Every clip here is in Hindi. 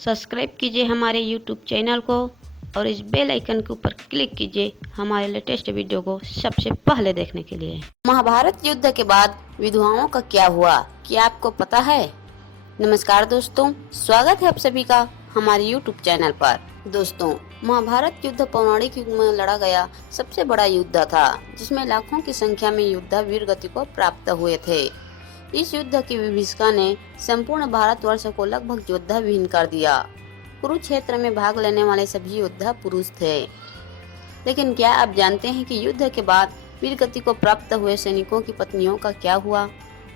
सब्सक्राइब कीजिए हमारे यूट्यूब चैनल को और इस बेल आइकन के ऊपर क्लिक कीजिए हमारे लेटेस्ट वीडियो को सबसे पहले देखने के लिए। महाभारत युद्ध के बाद विधवाओं का क्या हुआ, क्या आपको पता है? नमस्कार दोस्तों, स्वागत है आप सभी का हमारे YouTube चैनल पर। दोस्तों, महाभारत युद्ध पौराणिक युग में लड़ा गया सबसे बड़ा युद्ध था, जिसमें लाखों की संख्या में योद्धा वीर गति को प्राप्त हुए थे। इस युद्ध की विभीषिका ने संपूर्ण भारतवर्ष को लगभग योद्धा विहीन कर दिया। कुरुक्षेत्र में भाग लेने वाले सभी योद्धा पुरुष थे। लेकिन क्या आप जानते हैं कि युद्ध के बाद वीर गति को प्राप्त हुए सैनिकों की पत्नियों का क्या हुआ?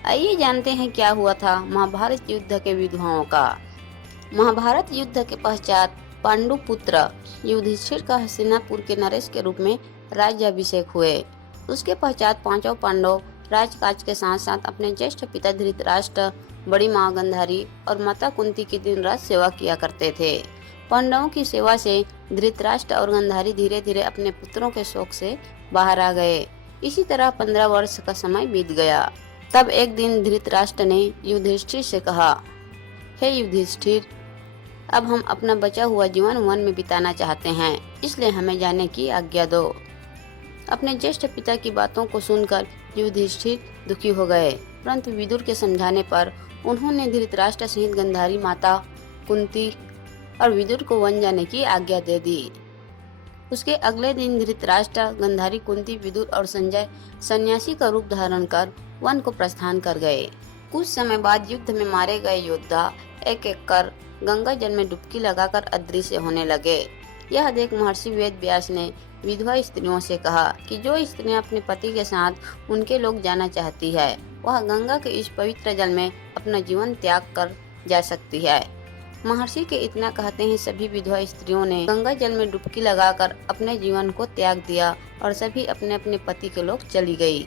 आइए जानते हैं क्या हुआ था महाभारत युद्ध के विधवाओं का। महाभारत युद्ध के पश्चात पांडु पुत्र युधिष्ठिर का हस्तिनापुर के नरेश के रूप में राज्याभिषेक हुए। उसके पश्चात पांचों पांडव राजकाज के साथ साथ अपने ज्येष्ठ पिता धृतराष्ट्र, बड़ी माँ गांधारी और माता कुंती की दिन रात सेवा किया करते थे। पांडवों की सेवा से धृतराष्ट्र और गांधारी धीरे धीरे अपने पुत्रों के शोक से बाहर आ गए। इसी तरह 15 वर्ष का समय बीत गया। तब एक दिन धृतराष्ट्र ने युधिष्ठिर से कहा, हे युधिष्ठिर, अब हम अपना बचा हुआ जीवन वन में बिताना चाहते हैं, इसलिए हमें जाने की आज्ञा दो। अपने ज्येष्ठ पिता की बातों को सुनकर युधिष्ठिर दुखी हो गए, परंतु विदुर के समझाने पर उन्होंने धृतराष्ट्र सहित गांधारी, माता कुंती और विदुर को वन जाने की आज्ञा दे दी। उसके अगले दिन धृतराष्ट्र, गांधारी, कुंती, विदुर और संजय सन्यासी का रूप धारण कर वन को प्रस्थान कर गए। कुछ समय बाद युद्ध में मारे गए योद्धा एक एक कर गंगा जल में डुबकी लगाकर अदृश्य होने लगे। यह देख महर्षि वेद व्यास ने विधवा स्त्रियों से कहा कि जो स्त्रियां अपने पति के साथ उनके लोग जाना चाहती है, वह गंगा के इस पवित्र जल में अपना जीवन त्याग कर जा सकती है। महर्षि के इतना कहते ही सभी विधवा स्त्रियों ने गंगा जल में डुबकी लगाकर अपने जीवन को त्याग दिया और सभी अपने अपने पति के लोग चली गई।